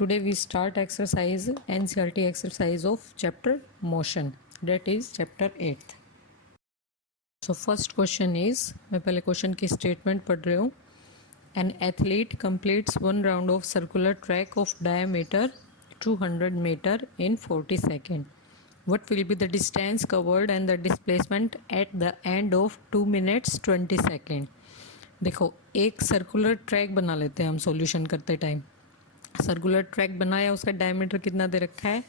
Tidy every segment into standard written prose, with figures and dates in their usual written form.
Today we start exercise NCERT exercise of chapter motion, that is chapter 8th. So first question is, मैं पहले question की statement पढ़ रही हूँ. An athlete completes one round of circular track of diameter 200 meter in 40 seconds. What will be the distance covered and the displacement at the end of 2 minutes 20 seconds? देखो, एक circular track बना लेते हैं हम solution करते time. Circular track बनाया, उसका diameter कितना दे रखा है,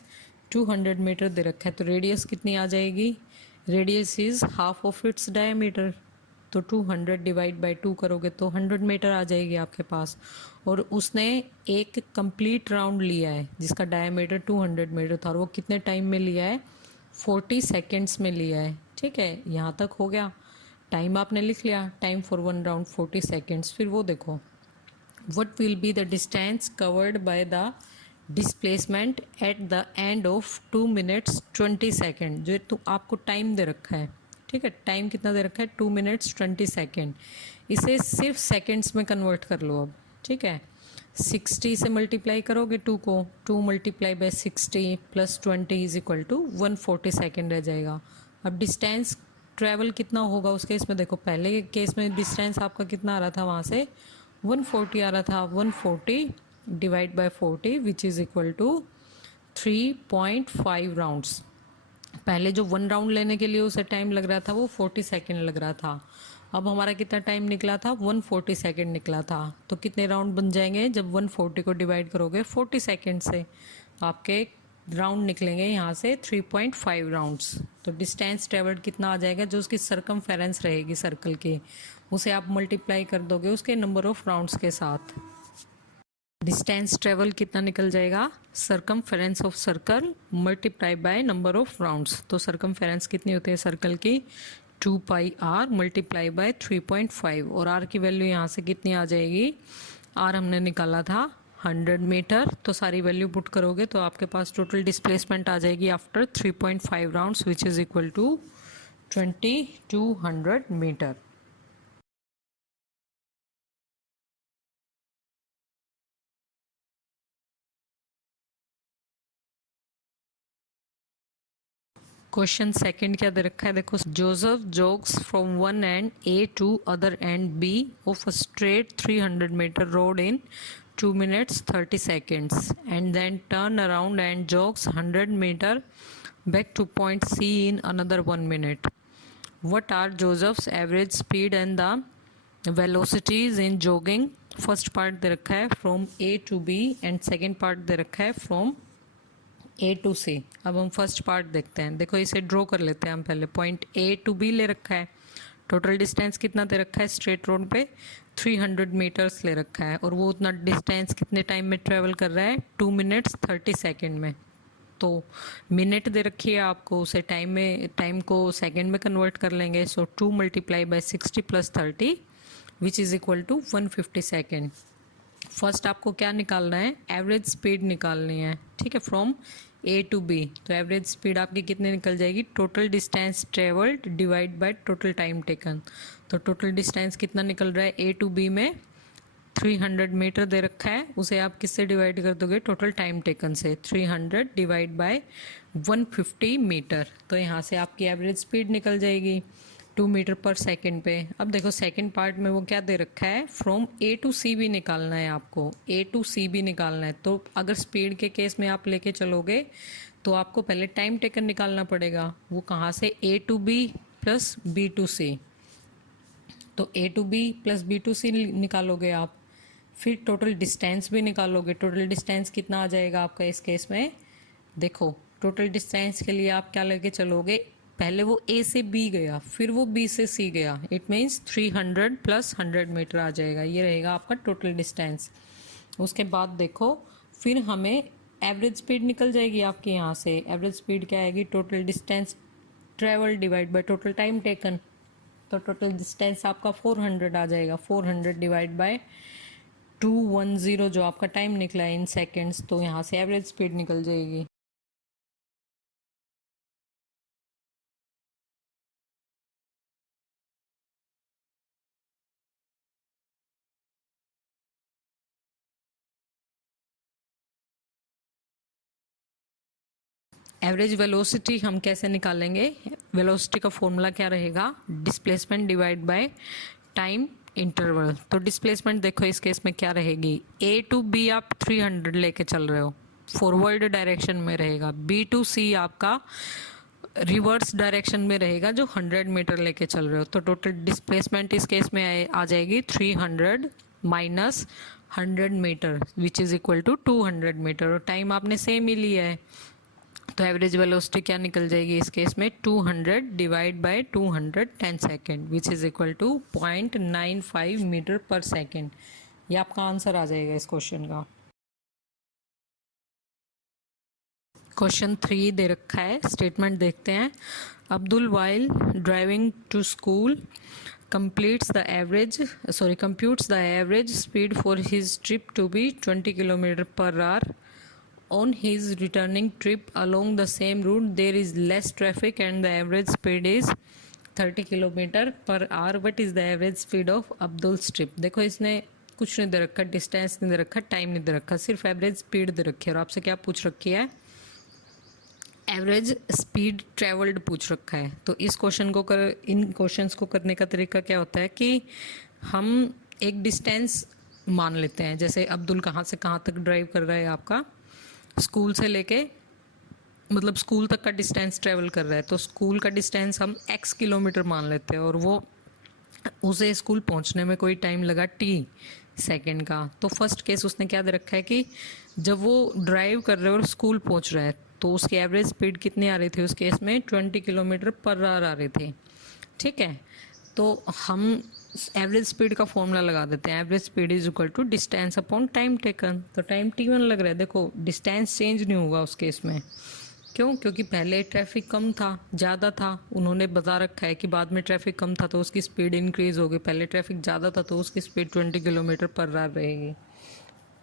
200 मीटर दे रखा है. तो रेडियस कितनी आ जाएगी, radius is half of its diameter. तो 200 डिवाइड बाय 2 करोगे तो 100 मीटर आ जाएगी आपके पास. और उसने एक कंप्लीट राउंड लिया है जिसका डायमीटर 200 मीटर था, और वो कितने टाइम में लिया है, 40 सेकेंड्स में लिया है. ठीक है, यहाँ तक हो गया. टाइम आपने लिख लिया, time for one round 40 seconds. फिर वो देखो, what will be the distance covered by the displacement at the end of 2 minutes 20 second. जो तो आपको टाइम दे रखा है, ठीक है, टाइम कितना दे रखा है, 2 minutes 20 सेकेंड. इसे सिर्फ सेकेंड्स में कन्वर्ट कर लो अब. ठीक है, 60 से मल्टीप्लाई करोगे 2 को, 2 multiply by 60 plus 20 is equal to 140 second रह जाएगा. अब डिस्टेंस ट्रेवल कितना होगा उस केस में, देखो पहले के केस में डिस्टेंस आपका कितना आ रहा था, वहाँ से 140 आ रहा था. 140 divide by 40 which is equal to 3.5 rounds. पहले जो वन राउंड लेने के लिए उसे टाइम लग रहा था वो 40 सेकेंड लग रहा था. अब हमारा कितना टाइम निकला था, 140 सेकेंड निकला था. तो कितने राउंड बन जाएंगे जब 140 को डिवाइड करोगे 40 सेकेंड से, आपके राउंड निकलेंगे यहाँ से 3.5 राउंड्स. तो डिस्टेंस ट्रेवल्ड कितना आ जाएगा, जो उसकी सरकमफेरेंस रहेगी सर्कल की, उसे आप मल्टीप्लाई कर दोगे उसके नंबर ऑफ राउंड्स के साथ. डिस्टेंस ट्रेवल कितना निकल जाएगा, circumference of circle multiply by number of rounds. तो सरकमफेरेंस कितनी होती है सर्कल की, 2 पाई आर मल्टीप्लाई बाय 3.5. और आर की वैल्यू यहाँ से कितनी आ जाएगी, आर हमने निकाला था 100 मीटर. तो सारी वैल्यू पुट करोगे तो आपके पास टोटल डिस्प्लेसमेंट आ जाएगी after 3.5 rounds which is equal to 2200 metre. Question second क्या दे रखा है, देखो, Joseph jogs from one end A to other end B of a straight 300 metre road in 2 minutes 30 seconds and then turn around and jogs 100 meter back to point C in another 1 minute. What are Joseph's average speed and the velocities in jogging? First part दे रखा है from A to B and second part दे रखा है from A to सी. अब हम first part देखते हैं. देखो, इसे ड्रॉ कर लेते हैं हम पहले. पॉइंट ए टू बी ले रखा है, टोटल डिस्टेंस कितना दे रखा है स्ट्रेट रोड पे, 300 मीटर्स ले रखा है, और वो उतना डिस्टेंस कितने टाइम में ट्रेवल कर रहा है, 2 minutes 30 सेकेंड में. तो मिनट दे रखी है आपको, उसे टाइम को सेकेंड में कन्वर्ट कर लेंगे. So 2 multiply by 60 plus 30 which is equal to 150 second. First आपको क्या निकालना है, एवरेज स्पीड निकालनी है. ठीक है, फ्रॉम ए टू बी. तो एवरेज स्पीड आपकी कितने निकल जाएगी, total distance travelled divide by total time taken. तो टोटल डिस्टेंस कितना निकल रहा है, ए टू बी में 300 मीटर दे रखा है, उसे आप किससे डिवाइड कर दोगे, टोटल टाइम टेकन से. 300 डिवाइड बाय 150 मीटर. तो यहाँ से आपकी एवरेज स्पीड निकल जाएगी 2 मीटर पर सेकेंड पे. अब देखो सेकेंड पार्ट में वो क्या दे रखा है, फ्रॉम ए टू सी भी निकालना है आपको, ए टू सी भी निकालना है. तो अगर स्पीड के केस में आप लेके चलोगे तो आपको पहले टाइम टेकन निकालना पड़ेगा. वो कहाँ से, A to B plus B to C. तो A to B plus B to C निकालोगे आप, फिर टोटल डिस्टेंस भी निकालोगे. टोटल डिस्टेंस कितना आ जाएगा आपका इस केस में, देखो टोटल डिस्टेंस के लिए आप क्या लेके चलोगे, पहले वो ए से बी गया, फिर वो बी से सी गया. इट मीन्स 300 प्लस 100 मीटर आ जाएगा. ये रहेगा आपका टोटल डिस्टेंस. उसके बाद देखो, फिर हमें एवरेज स्पीड निकल जाएगी आपकी यहाँ से. एवरेज स्पीड क्या आएगी, total distance travel divide by total time taken. तो टोटल डिस्टेंस आपका 400 आ जाएगा. 400 डिवाइड बाय 210 जो आपका टाइम निकला है इन सेकेंड्स. तो यहाँ से एवरेज स्पीड निकल जाएगी. एवरेज वेलोसिटी हम कैसे निकालेंगे? वेलोसिटी का फॉर्मूला क्या रहेगा? Displacement divide by time interval. तो डिस्प्लेसमेंट देखो इस केस में क्या रहेगी, ए टू बी आप 300 लेके चल रहे हो, फॉरवर्ड डायरेक्शन में रहेगा, बी टू सी आपका रिवर्स डायरेक्शन में रहेगा जो 100 मीटर लेके चल रहे हो। तो टोटल डिस्प्लेसमेंट इस केस में आ जाएगी 300 minus 100 metre which is equal to 200 metre, और टाइम आपने सेम ही लिया है। तो एवरेज वेलोसिटी क्या निकल जाएगी इस केस में? 200 divide by 210 second which is equal to 0.95 metre पर सेकेंड। ये आपका आंसर आ जाएगा इस क्वेश्चन का। क्वेश्चन 3 दे रखा है, स्टेटमेंट देखते हैं। Abdul while driving to school computes the average speed for his trip to be 20 km per hour. On his returning trip along the same route there is less traffic and the average speed is 30 km per hour. What is the average speed of Abdul's trip? देखो इसने कुछ नहीं दे रखा, distance नहीं दे रखा, time नहीं दे रखा, सिर्फ एवरेज स्पीड दे रखी है। और आपसे क्या पूछ रखी है? एवरेज स्पीड ट्रेवल्ड पूछ रखा है। तो इस क्वेश्चन को इन क्वेश्चंस को करने का तरीका क्या होता है कि हम एक डिस्टेंस मान लेते हैं। जैसे अब्दुल कहाँ से कहाँ तक ड्राइव कर रहा है, आपका स्कूल से लेके मतलब स्कूल तक का डिस्टेंस ट्रेवल कर रहा है, तो स्कूल का डिस्टेंस हम x किलोमीटर मान लेते हैं, और वो उसे स्कूल पहुंचने में कोई टाइम लगा t सेकेंड का। तो फर्स्ट केस उसने क्या दे रखा है कि जब वो ड्राइव कर रहे हैं और स्कूल पहुंच रहा है तो उसकी एवरेज स्पीड कितनी आ रही थी उस केस में? 20 किलोमीटर पर आवर आ रही थी। ठीक है, तो हम एवरेज स्पीड का फॉर्मूला लगा देते हैं। Average speed is equal to distance upon time taken. तो टाइम t1 लग रहा है, देखो डिस्टेंस चेंज नहीं होगा उस केस में। क्यों? क्योंकि पहले ट्रैफिक कम था, ज़्यादा था, उन्होंने बता रखा है कि बाद में ट्रैफिक कम था तो उसकी स्पीड इंक्रीज होगी, पहले ट्रैफिक ज़्यादा था तो उसकी स्पीड 20 किलोमीटर पर आवर रहेगी।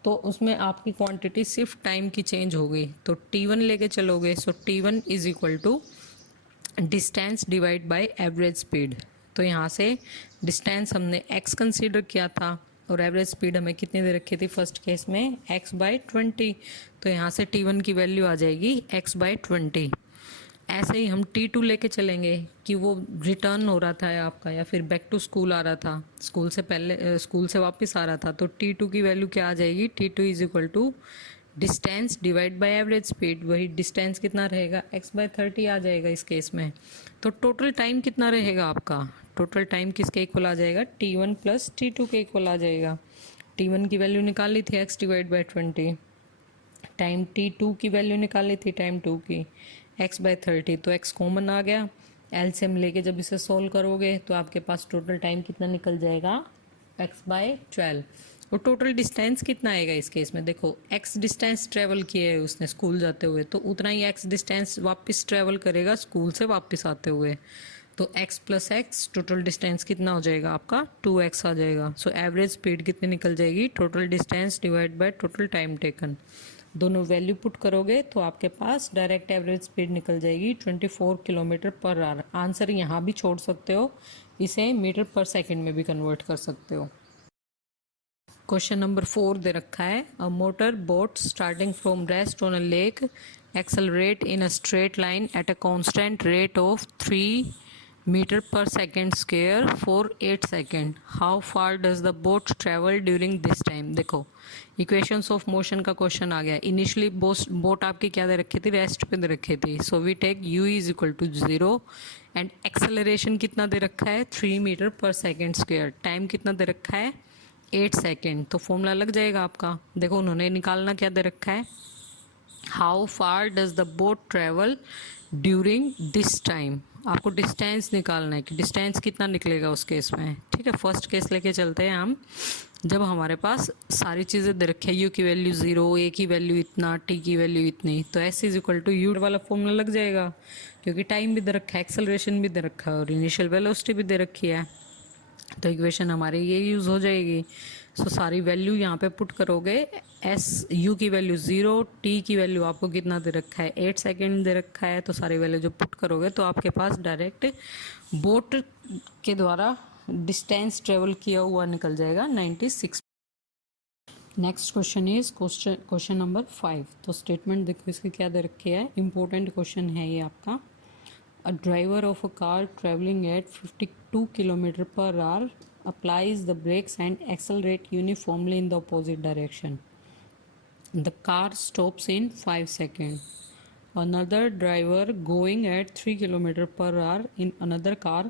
तो उसमें आपकी क्वांटिटी सिर्फ टाइम की चेंज होगी। तो t1 लेके चलोगे, so t1 is equal to distance divide by average speed. तो यहाँ से डिस्टेंस हमने x कंसीडर किया था और एवरेज स्पीड हमें कितनी दे रखी थी फर्स्ट केस में? x/20। तो यहाँ से t1 की वैल्यू आ जाएगी x/20। ऐसे ही हम t2 लेके चलेंगे कि वो रिटर्न हो रहा था आपका या फिर बैक टू स्कूल आ रहा था, स्कूल से पहले स्कूल से वापस आ रहा था। तो t2 की वैल्यू क्या आ जाएगी? t2 is equal to distance divide by average speed. वही डिस्टेंस कितना रहेगा? x/30 आ जाएगा इस केस में। तो टोटल टाइम कितना रहेगा आपका? टोटल टाइम किसके इक्वल आ जाएगा? t1 प्लस t2 के इक्वल आ जाएगा। t1 की वैल्यू निकाली थी x divide by 20, time t2 की वैल्यू निकाली थी टाइम 2 की x/30। तो x कॉमन आ गया, एलसीएम लेके जब इसे सोल्व करोगे तो आपके पास टोटल टाइम कितना निकल जाएगा? x/12। और टोटल डिस्टेंस कितना आएगा इस केस में? देखो x डिस्टेंस ट्रेवल किया है उसने स्कूल जाते हुए, तो उतना ही x डिस्टेंस वापस ट्रेवल करेगा स्कूल से वापस आते हुए। तो x plus x total distance कितना हो जाएगा आपका? 2x आ जाएगा। सो एवरेज स्पीड कितनी निकल जाएगी? Total distance divide by total time taken. दोनों वैल्यू पुट करोगे तो आपके पास डायरेक्ट एवरेज स्पीड निकल जाएगी 24 किलोमीटर पर आवर। आंसर यहाँ भी छोड़ सकते हो, इसे मीटर पर सेकेंड में भी कन्वर्ट कर सकते हो। क्वेश्चन नंबर 4 दे रखा है, a motor boat starting from rest on a lake accelerate in a straight line at a constant rate of 3 meter per second square for 8 seconds. How far does the boat travel during this time? देखो equations of motion का question आ गया। Initially boat आपकी क्या दे रखी थी? Rest पे दे रखी थी। So we take u is equal to 0 and acceleration कितना दे रखा है? 3 मीटर पर सेकेंड स्क्वायर। टाइम कितना दे रखा है? 8 सेकेंड। तो फॉर्मूला लग जाएगा आपका। देखो उन्होंने निकालना क्या दे रखा है? How far does the boat travel during this time. आपको डिस्टेंस निकालना है कि डिस्टेंस कितना निकलेगा उस केस में। ठीक है, फर्स्ट केस लेके चलते हैं हम। जब हमारे पास सारी चीज़ें दे रखी है, यू की वैल्यू 0, ए की वैल्यू इतना, टी की वैल्यू इतनी, तो s is equal to u वाला फॉर्मूला लग जाएगा क्योंकि टाइम भी दे रखा है, एक्सेलरेशन भी दे रखा है और इनिशियल वेलोसिटी भी दे रखी है। तो इक्वेशन हमारी ये यूज़ हो जाएगी। सो सारी वैल्यू यहाँ पे पुट करोगे। एस यू की वैल्यू 0, टी की वैल्यू आपको कितना दे रखा है? 8 सेकेंड दे रखा है। तो सारी वैल्यू जो पुट करोगे तो आपके पास डायरेक्ट बोट के द्वारा डिस्टेंस ट्रेवल किया हुआ निकल जाएगा 96। Next question is question number 5। तो स्टेटमेंट देखो इसकी क्या दे रखी है, इंपॉर्टेंट क्वेश्चन है ये आपका। A driver of a car traveling at 52 km per hour applies the brakes and accelerates uniformly in the opposite direction. The car stops in 5 seconds. Another driver going at 3 km per hour in another car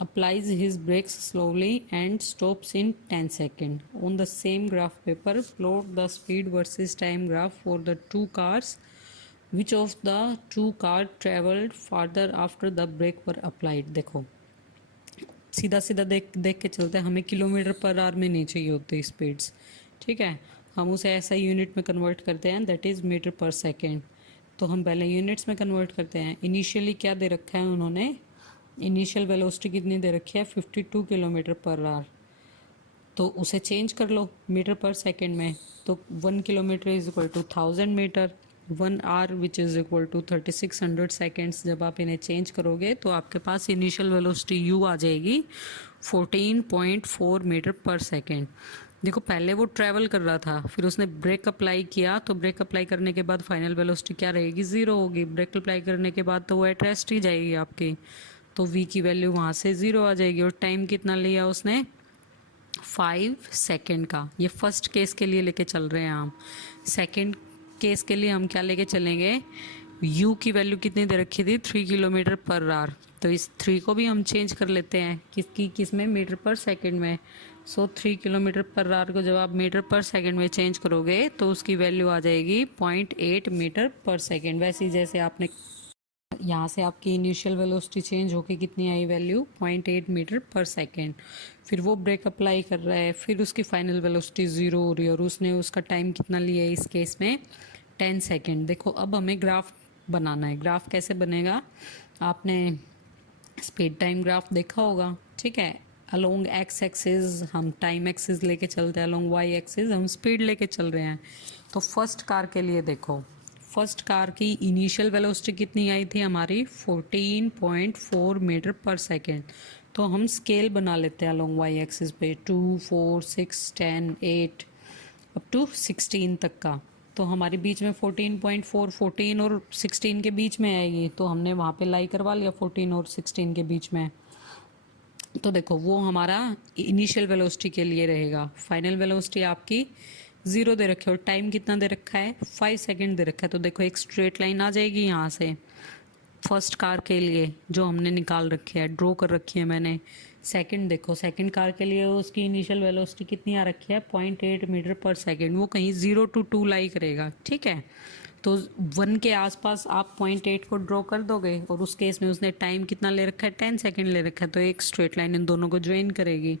applies his brakes slowly and stops in 10 seconds. On the same graph paper, plot the speed versus time graph for the two cars. Which of the two car traveled farther after the brake were applied? देखो सीधा सीधा देख देख के चलते हैं, हमें kilometre per hour में नहीं चाहिए होती स्पीड्स, ठीक है। हम उसे ऐसा यूनिट में कन्वर्ट करते हैं, दैट इज़ मीटर पर सेकेंड। तो हम पहले यूनिट्स में कन्वर्ट करते हैं। इनिशियली क्या दे रखा है उन्होंने, इनिशियल वेलोसिटी कितनी दे रखी है 52 किलोमीटर पर आवर। तो उसे चेंज कर लो मीटर पर सेकेंड में। तो 1 kilometre is equal to 1000 metre, 1 hour which is equal to 3600 seconds. जब आप इन्हें चेंज करोगे तो आपके पास इनिशियल वेलोसिटी यू आ जाएगी 14.4 मीटर पर सेकेंड। देखो पहले वो ट्रैवल कर रहा था, फिर उसने ब्रेक अप्लाई किया, तो ब्रेक अप्लाई करने के बाद फाइनल वेलोसिटी क्या रहेगी, ज़ीरो होगी। ब्रेक अप्लाई करने के बाद तो वो एट रेस्ट ही जाएगी आपकी, तो v की वैल्यू वहाँ से ज़ीरो आ जाएगी। और टाइम कितना लिया उसने, 5 सेकेंड का। ये फर्स्ट केस के लिए लेके चल रहे हैं हम। सेकेंड केस के लिए हम क्या लेके चलेंगे, u की वैल्यू कितनी दे रखी थी 3 किलोमीटर पर आवर। तो इस 3 को भी हम चेंज कर लेते हैं किस में, मीटर पर सेकेंड में। सो 3 किलोमीटर पर आवर को जब आप मीटर पर सेकेंड में चेंज करोगे तो उसकी वैल्यू आ जाएगी 0.8 मीटर पर सेकेंड। वैसे ही जैसे आपने यहाँ से आपकी इनिशियल वेलोसिटी चेंज होके कितनी आई वैल्यू 0.8 मीटर पर सेकेंड। फिर वो ब्रेक अप्लाई कर रहा है, फिर उसकी फाइनल वेलोसिटी ज़ीरो हो रही है और उसने उसका टाइम कितना लिया है इस केस में 10 सेकेंड। देखो अब हमें ग्राफ बनाना है। ग्राफ कैसे बनेगा, आपने स्पीड टाइम ग्राफ देखा होगा, ठीक है। अलोंग एक्स एक्सिस हम टाइम एक्सिस लेके चलते हैं, अलोंग वाई एक्सिस हम स्पीड लेके चल रहे हैं। तो फर्स्ट कार के लिए देखो, फर्स्ट कार की इनिशियल वेलोसिटी कितनी आई थी हमारी 14.4 मीटर पर सेकेंड। तो हम स्केल बना लेते हैं अलोंग वाई एक्सिस पे 2, 4, 6, 10, 8 अप टू 16 तक का। तो हमारे बीच में 14.4 14 और 16 के बीच में आएगी, तो हमने वहाँ पे लाई करवा लिया 14 और 16 के बीच में। तो देखो वो हमारा इनिशियल वेलोसिटी के लिए रहेगा। फाइनल वेलोसिटी आपकी ज़ीरो दे रखी है और टाइम कितना दे रखा है 5 सेकेंड दे रखा है। तो देखो एक स्ट्रेट लाइन आ जाएगी यहाँ से फर्स्ट कार के लिए जो हमने निकाल रखी है, ड्रॉ कर रखी है मैंने। सेकंड देखो, सेकंड कार के लिए उसकी इनिशियल वेलोसिटी कितनी आ रखी है 0.8 मीटर पर सेकंड। वो कहीं 0 to 2 लाई करेगा, ठीक है। तो 1 के आसपास आप 0.8 को ड्रॉ कर दोगे और उस केस में उसने टाइम कितना ले रखा है 10 सेकेंड ले रखा है। तो एक स्ट्रेट लाइन इन दोनों को ज्वाइन करेगी।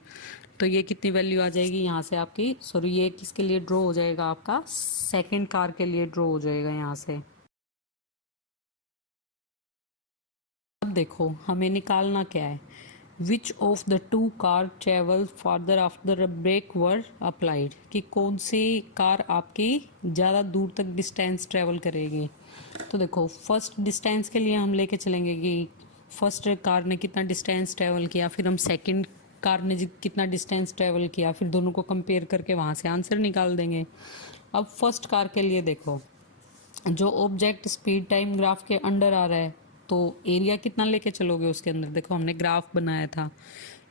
तो ये कितनी वैल्यू आ जाएगी यहाँ से आपकी, सॉरी ये किसके लिए ड्रॉ हो जाएगा, आपका सेकंड कार के लिए ड्रॉ हो जाएगा यहाँ से। अब देखो हमें निकालना क्या है, which of the two car travel farther after brake were applied, कि कौन सी कार आपकी ज़्यादा दूर तक डिस्टेंस ट्रेवल करेगी। तो देखो फर्स्ट डिस्टेंस के लिए हम लेके चलेंगे कि फर्स्ट कार ने कितना डिस्टेंस ट्रेवल किया, फिर हम सेकंड कार ने कितना डिस्टेंस ट्रेवल किया, फिर दोनों को कंपेयर करके वहाँ से आंसर निकाल देंगे। अब फर्स्ट कार के लिए देखो, जो ऑब्जेक्ट स्पीड टाइम ग्राफ के अंडर आ रहा है, तो एरिया कितना लेके चलोगे उसके अंदर। देखो हमने ग्राफ बनाया था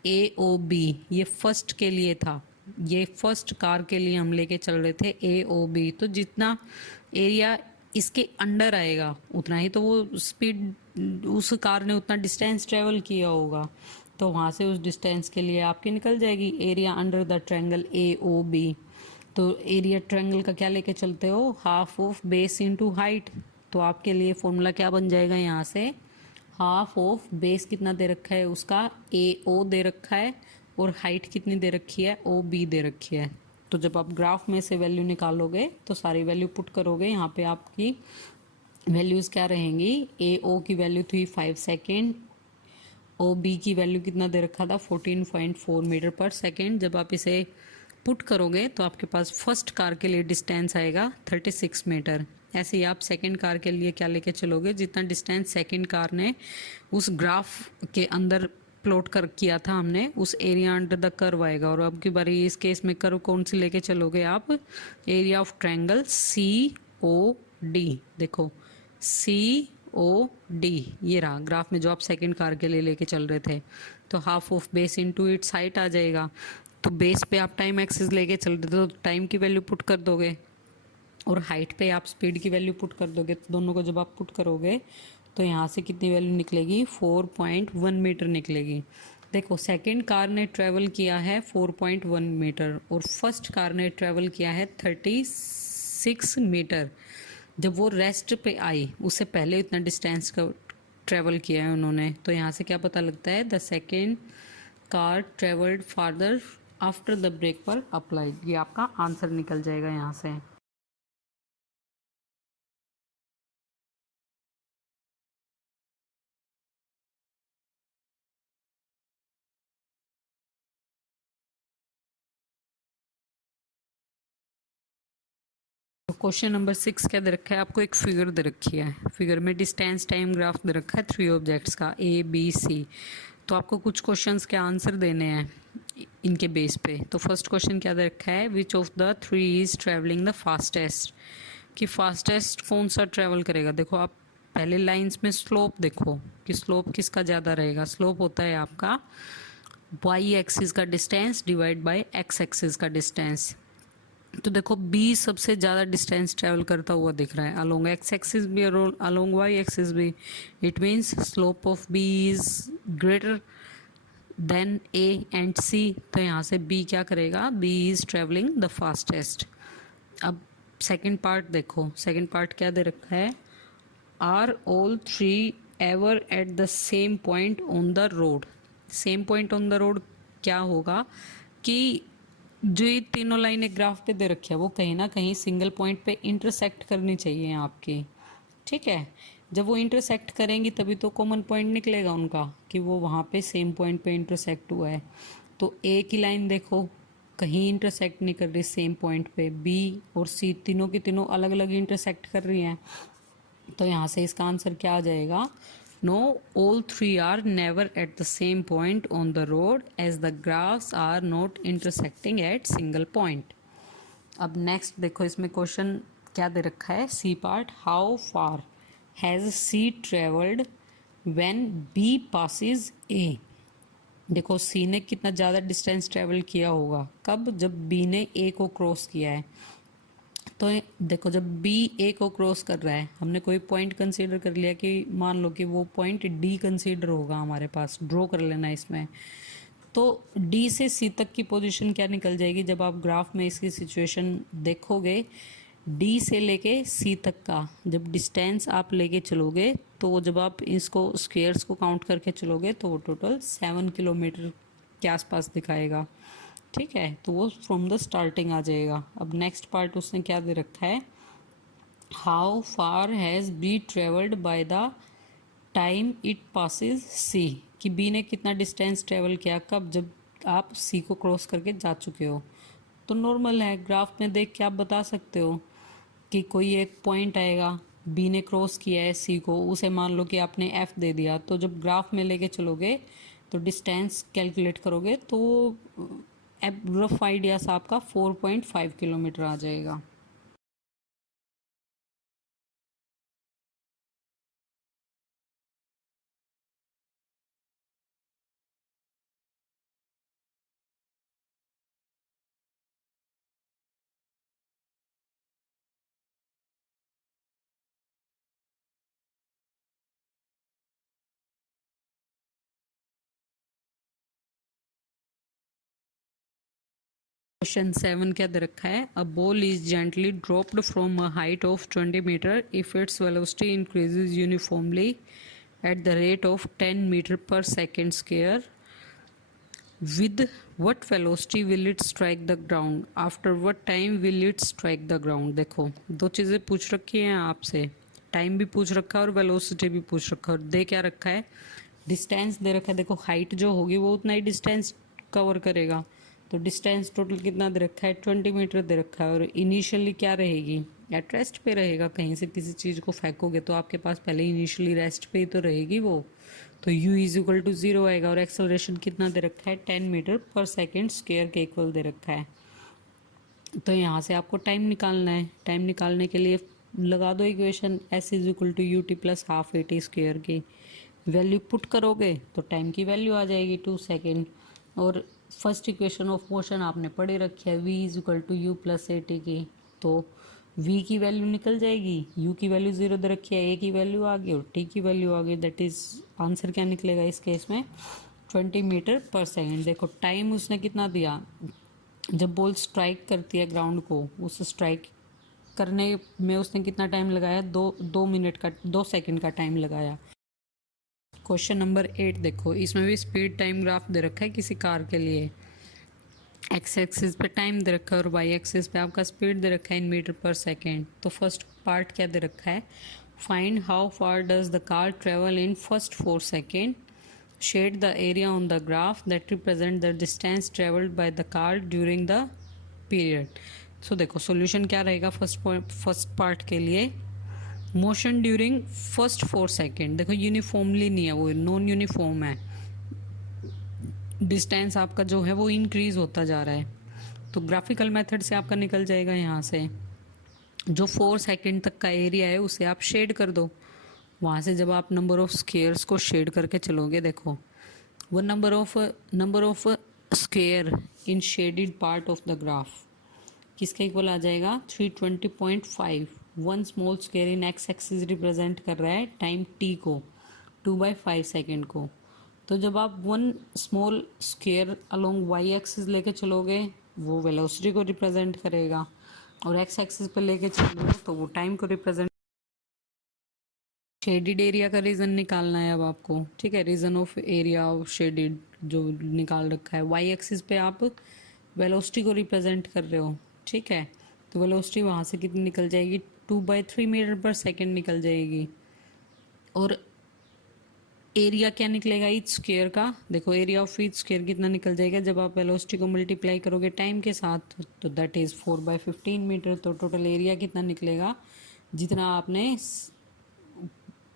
ए ओ बी, ये फर्स्ट के लिए था, ये फर्स्ट कार के लिए हम लेके चल रहे थे ए ओ बी। तो जितना एरिया इसके अंडर आएगा उतना ही तो वो स्पीड उस कार ने उतना डिस्टेंस ट्रेवल किया होगा। तो वहाँ से उस डिस्टेंस के लिए आपकी निकल जाएगी area under the triangle A O B. तो एरिया ट्रायंगल का क्या लेके चलते हो, half of base into height. तो आपके लिए फॉर्मूला क्या बन जाएगा यहाँ से, हाफ ऑफ बेस कितना दे रखा है उसका ए ओ दे रखा है और हाइट कितनी दे रखी है ओ बी दे रखी है। तो जब आप ग्राफ में से वैल्यू निकालोगे तो सारी वैल्यू पुट करोगे, यहाँ पे आपकी वैल्यूज़ क्या रहेंगी, ए ओ की वैल्यू थी 5 सेकेंड, ओ बी की वैल्यू कितना दे रखा था 14.4 मीटर पर सेकेंड। जब आप इसे पुट करोगे तो आपके पास फर्स्ट कार के लिए डिस्टेंस आएगा 36 मीटर। ऐसे ही आप सेकंड कार के लिए क्या लेके चलोगे, जितना डिस्टेंस सेकंड कार ने उस ग्राफ के अंदर प्लॉट कर किया था हमने, उस एरिया अंडर द कर्व आएगा। और अब की बारी इस केस में कर्व कौन सी लेके चलोगे आप, area of triangle C O D. देखो सी ओ डी, ये रहा ग्राफ में जो आप सेकंड कार के लिए लेके चल रहे थे। तो half of base into its height आ जाएगा। तो बेस पे आप टाइम एक्सिस लेके चल रहे थे तो टाइम की वैल्यू पुट कर दोगे, और हाइट पे आप स्पीड की वैल्यू पुट कर दोगे। तो दोनों को जब आप पुट करोगे तो यहाँ से कितनी वैल्यू निकलेगी, 4.1 मीटर निकलेगी। देखो सेकंड कार ने ट्रेवल किया है 4.1 मीटर और फर्स्ट कार ने ट्रेवल किया है 36 मीटर। जब वो रेस्ट पे आई उससे पहले इतना डिस्टेंस का ट्रेवल किया है उन्होंने। तो यहाँ से क्या पता लगता है, the second car travelled farther after the brake पर अप्लाइड। ये आपका आंसर निकल जाएगा यहाँ से। तो क्वेश्चन नंबर 6 क्या दे रखा है आपको, एक फिगर दे रखी है। फिगर में डिस्टेंस टाइम ग्राफ दे रखा है 3 ऑब्जेक्ट्स का ए बी सी। तो आपको कुछ क्वेश्चंस के आंसर देने हैं इनके बेस पे। तो फर्स्ट क्वेश्चन क्या दे रखा है, which of the three is travelling the fastest, कि फास्टेस्ट कौन सा ट्रेवल करेगा। देखो आप पहले लाइंस में स्लोप देखो कि स्लोप किसका ज़्यादा रहेगा। स्लोप होता है आपका वाई एक्सिस का distance divide bye x axis का डिस्टेंस। तो देखो बी सबसे ज़्यादा डिस्टेंस ट्रेवल करता हुआ दिख रहा है अलोंग एक्स एक्सिस भी और अलोंग वाई एक्सिस भी। It means slope of B is greater than A and C. तो यहाँ से बी क्या करेगा, B is travelling the fastest. अब सेकंड पार्ट देखो, सेकंड पार्ट क्या दे रखा है, are all three ever at the same point on the road. Same point on the road क्या होगा कि जो ये तीनों लाइनें ग्राफ पे दे रखी है वो कहीं ना कहीं सिंगल पॉइंट पे इंटरसेक्ट करनी चाहिए आपकी, ठीक है। जब वो इंटरसेक्ट करेंगी तभी तो कॉमन पॉइंट निकलेगा उनका कि वो वहाँ पे सेम पॉइंट पे इंटरसेक्ट हुआ है। तो ए की लाइन देखो कहीं इंटरसेक्ट नहीं कर रही सेम पॉइंट पे, बी और सी तीनों की तीनों अलग अलग इंटरसेक्ट कर रही हैं। तो यहाँ से इसका आंसर क्या आ जाएगा, no all three are never at the same point on the road as the graphs are not intersecting at single point. अब नेक्स्ट देखो इसमें क्वेश्चन क्या दे रखा है, C part, how far has C travelled when B passes A. देखो C ने कितना ज़्यादा डिस्टेंस ट्रेवल किया होगा, कब, जब बी ने ए को क्रॉस किया है। तो देखो जब बी ए को क्रॉस कर रहा है, हमने कोई पॉइंट कंसीडर कर लिया कि मान लो कि वो पॉइंट डी कंसीडर होगा हमारे पास, ड्रॉ कर लेना इसमें। तो डी से सी तक की पोजीशन क्या निकल जाएगी, जब आप ग्राफ में इसकी सिचुएशन देखोगे, डी से लेके सी तक का जब डिस्टेंस आप लेके चलोगे तो जब आप इसको स्क्वेयर्स को काउंट करके चलोगे तो वो टोटल 7 किलोमीटर के आसपास दिखाएगा, ठीक है। तो वो फ्रॉम द स्टार्टिंग आ जाएगा। अब नेक्स्ट पार्ट उसने क्या दे रखा है, how far has B travelled by the time it passes C, कि बी ने कितना डिस्टेंस ट्रेवल किया, कब, जब आप सी को क्रॉस करके जा चुके हो। तो नॉर्मल है, ग्राफ में देख के आप बता सकते हो कि कोई एक पॉइंट आएगा, बी ने क्रॉस किया है सी को, उसे मान लो कि आपने एफ दे दिया। तो जब ग्राफ में लेके चलोगे तो डिस्टेंस कैलकुलेट करोगे तो रफ आइडिया से आपका 4.5 किलोमीटर आ जाएगा। क्वेश्चन 7 क्या दे रखा है, a ball is gently dropped from a height of 20 metre if its velocity increases uniformly at the rate of 10 metre पर second square, with what velocity will it strike the ground, after what time will it strike the ground। देखो दो चीज़ें पूछ रखी हैं आपसे, time भी पूछ रखा है और वेलोसिटी भी पूछ रखा है, और दे क्या रखा है, डिस्टेंस दे रखा है। देखो हाइट जो होगी वो उतना ही डिस्टेंस कवर करेगा। तो डिस्टेंस टोटल कितना दे रखा है, 20 मीटर दे रखा है। और इनिशियली क्या रहेगी, एट रेस्ट पे रहेगा। कहीं से किसी चीज़ को फेंकोगे तो आपके पास पहले इनिशियली रेस्ट पे ही तो रहेगी वो, तो u इज इक्वल टू 0 आएगा। और एक्सेलरेशन कितना दे रखा है, 10 मीटर पर सेकेंड स्क्वायर के इक्वल दे रखा है। तो यहाँ से आपको टाइम निकालना है। टाइम निकालने के लिए लगा दो equation, s is equal to u t plus half a t square की वैल्यू पुट करोगे तो टाइम की वैल्यू आ जाएगी 2 सेकेंड। और फर्स्ट इक्वेशन ऑफ मोशन आपने पढ़ी रखी है, v is equal to u plus a t की, तो v की वैल्यू निकल जाएगी, u की वैल्यू 0 दे रखी है, a की वैल्यू आ गई और t की वैल्यू आ गई। दैट इज आंसर क्या निकलेगा इस केस में, 20 मीटर पर सेकेंड। देखो टाइम उसने कितना दिया, जब बॉल स्ट्राइक करती है ग्राउंड को, उस स्ट्राइक करने में उसने कितना टाइम लगाया, 2 मिनट का 2 सेकेंड का टाइम लगाया। क्वेश्चन नंबर 8 देखो, इसमें भी स्पीड टाइम ग्राफ दे रखा है किसी कार के लिए। एक्स एक्सिस पे टाइम दे रखा है और वाई एक्सिस पे आपका स्पीड दे रखा है इन मीटर पर सेकेंड। तो फर्स्ट पार्ट क्या दे रखा है, find how far does the car travel in first 4 second, shade the area on the graph that represent the distance travelled by the car during the period. So देखो solution क्या रहेगा first part के लिए, motion during first 4 second. देखो uniformly नहीं है, वो non uniform है, डिस्टेंस आपका जो है वो इंक्रीज होता जा रहा है। तो ग्राफिकल मेथड से आपका निकल जाएगा, यहाँ से जो 4 सेकेंड तक का एरिया है उसे आप शेड कर दो। वहाँ से जब आप नंबर ऑफ स्क्वेयर्स को शेड करके चलोगे, देखो वो number of square in shaded part of the graph किसके इक्वल आ जाएगा, 320.5। वन स्मॉल स्क्वेयर इन एक्स एक्सिस रिप्रेजेंट कर रहा है टाइम टी को, 2/5 सेकेंड को। तो जब आप one small square along Y axis लेके चलोगे, वो वेलोसिटी को रिप्रेजेंट करेगा, और एक्स एक्सिस पे लेके चलोगे तो वो टाइम को रिप्रेजेंट। शेडिड एरिया का रीजन निकालना है अब आपको, ठीक है, region of area of shaded जो निकाल रखा है। वाई एक्सिस पे आप वेलोसिटी को रिप्रेजेंट कर रहे हो, ठीक है, तो वेलोसिटी वहाँ से कितनी निकल जाएगी, 2/3 मीटर पर सेकेंड निकल जाएगी। और एरिया क्या निकलेगा ईच स्क्वायर का, देखो एरिया ऑफ ईच स्क्वायर कितना निकल जाएगा जब आप वेलोसिटी को मल्टीप्लाई करोगे टाइम के साथ, तो दैट इज 4/15 मीटर। तो टोटल एरिया कितना निकलेगा, जितना आपने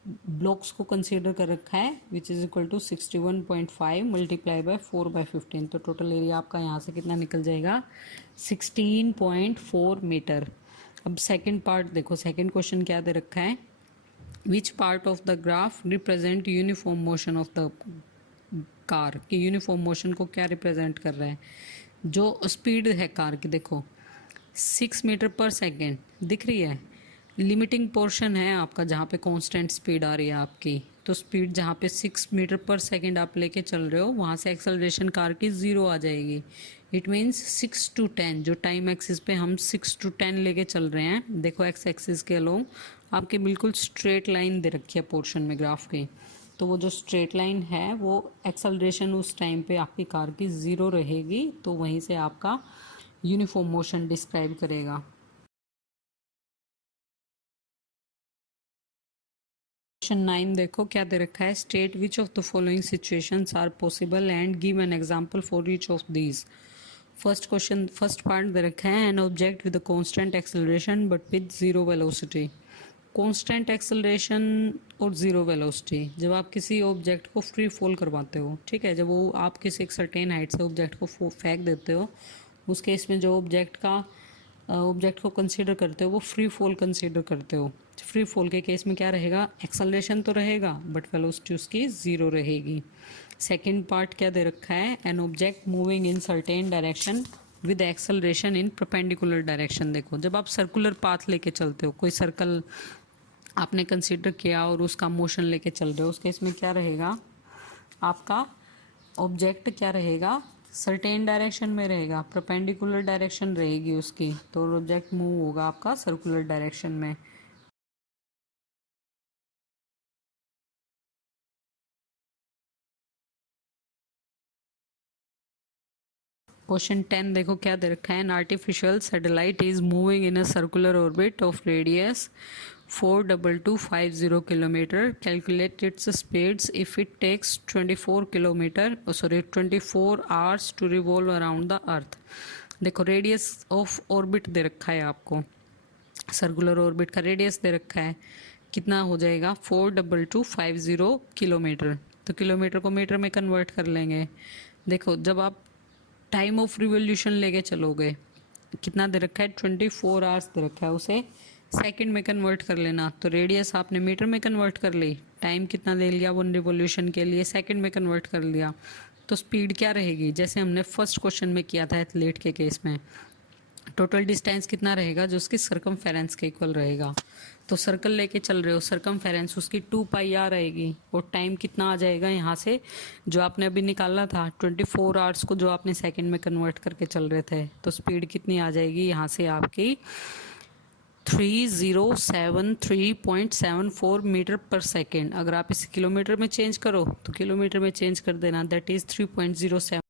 ब्लॉक्स को कंसीडर कर रखा है, which is equal to 61.5 multiply by 4/15। तो टोटल एरिया आपका यहाँ से कितना निकल जाएगा, 16.4 मीटर। अब सेकंड पार्ट देखो, सेकंड क्वेश्चन क्या दे रखा है, which part of the graph represent uniform motion of the car, कि यूनिफॉर्म मोशन को क्या रिप्रेजेंट कर रहा है। जो स्पीड है कार की, देखो 6 मीटर पर सेकेंड दिख रही है, लिमिटिंग पोर्शन है आपका जहाँ पे कांस्टेंट स्पीड आ रही है आपकी। तो स्पीड जहाँ पे 6 मीटर पर सेकेंड आप लेके चल रहे हो, वहाँ से एक्सेलरेशन कार की 0 आ जाएगी। इट मीन्स 6 to 10, जो टाइम एक्सिस पे हम 6 to 10 लेके चल रहे हैं, देखो एक्स एक्सिस के अलोंग आपके बिल्कुल स्ट्रेट लाइन दे रखी है पोर्शन में ग्राफ की। तो वो जो स्ट्रेट लाइन है वो एक्सेलरेशन उस टाइम पे आपकी कार की 0 रहेगी, तो वहीं से आपका यूनिफॉर्म मोशन डिस्क्राइब करेगा। क्वेश्चन 9 देखो क्या दे रखा है, state which of the following situations are possible and give an example for each of these. First question, first part दे रखा है, an object with a constant acceleration but with zero velocity. Constant acceleration और zero velocity, जब आप किसी object को free fall करवाते हो, ठीक है, जब वो आप किसी एक सर्टेन हाइट से ऑब्जेक्ट को फेंक देते हो, उस केस में जो ऑब्जेक्ट को कंसीडर करते हो वो फ्री फॉल कंसीडर करते हो। फ्री फॉल के केस में क्या रहेगा, एक्सेलरेशन तो रहेगा बट वेलोसिटी उसकी 0 रहेगी। सेकेंड पार्ट क्या दे रखा है, an object moving in certain direction with acceleration in perpendicular direction. देखो जब आप सर्कुलर पाथ लेके चलते हो, कोई सर्कल आपने कंसीडर किया और उसका मोशन लेके चल रहे हो, उस केस में क्या रहेगा, आपका ऑब्जेक्ट क्या रहेगा, सर्टेन डायरेक्शन में रहेगा, परपेंडिकुलर डायरेक्शन रहेगी उसकी, तो ऑब्जेक्ट मूव होगा आपका सर्कुलर डायरेक्शन में। क्वेश्चन 10 देखो क्या दे रखा है, an artificial satellite is moving in a circular orbit of radius 42250 kilometre, calculate its speeds if it takes 24 hours to revolve around the earth. देखो रेडियस ऑफ ऑर्बिट दे रखा है आपको, सर्कुलर ऑर्बिट का रेडियस दे रखा है, कितना हो जाएगा 42250 किलोमीटर। तो किलोमीटर को मीटर में कन्वर्ट कर लेंगे। देखो जब आप टाइम ऑफ रिवोल्यूशन लेके चलोगे, कितना दे रखा है 24 आवर्स दे रखा है, उसे सेकंड में कन्वर्ट कर लेना। तो रेडियस आपने मीटर में कन्वर्ट कर ली, टाइम कितना दे लिया 1 रिवोल्यूशन के लिए, सेकंड में कन्वर्ट कर लिया। तो स्पीड क्या रहेगी, जैसे हमने फर्स्ट क्वेश्चन में किया था एथलीट के केस में, टोटल डिस्टेंस कितना रहेगा जो उसकी सरकमफेरेंस के इक्वल रहेगा। तो सर्कल लेके चल रहे हो, सरकमफेरेंस उसकी 2πr रहेगी, और टाइम कितना आ जाएगा यहाँ से जो आपने अभी निकाला था 24 आवर्स को, जो आपने सेकंड में कन्वर्ट करके चल रहे थे। तो स्पीड कितनी आ जाएगी यहाँ से आपकी 3073.74 मीटर पर सेकेंड। अगर आप इसे किलोमीटर में चेंज करो तो किलोमीटर में चेंज कर देना, दैट इज 3.07